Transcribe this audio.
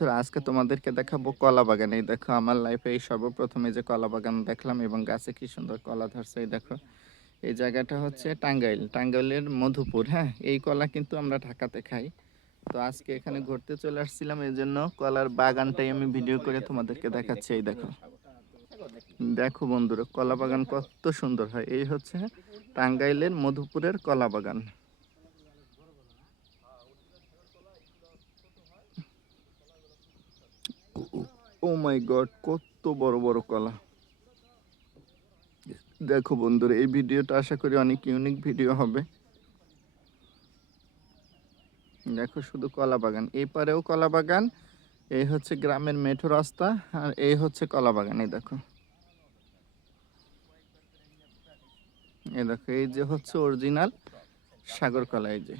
তো আজকে তোমাদেরকে দেখাবো কলা বাগান। এই দেখো আমার লাইফে এই সর্বপ্রথম এই যে কলা বাগান দেখলাম এবং গাছে কি সুন্দর কলা ধরছে। এই দেখো এই জায়গাটা হচ্ছে টাঙ্গাইলের মধুপুর। হ্যাঁ, এই কলা কিন্তু আমরা ঢাকাতে খাই। তো আজকে এখানে ঘুরতে চলে আসছিলাম, এই জন্য কলার বাগানটাই আমি ভিডিও করে তোমাদেরকে দেখাচ্ছি। এই দেখো, দেখো বন্ধুরা, কলা বাগান কত সুন্দর হয়। এই হচ্ছে টাঙ্গাইলের মধুপুরের কলা বাগান। ও মাই গড, কত বড় বড় কলা। দেখো বন্ধুরা, এই ভিডিওটা আশা করি অনেক ইউনিক ভিডিও হবে। দেখো শুধু কলা বাগান, এই পারেও কলা বাগান, এই হচ্ছে গ্রামের মেঠো রাস্তা, আর এই হচ্ছে কলা বাগান। এই দেখো, এই দেখো, এই যে হচ্ছে অরিজিনাল সাগর কলা। এই যে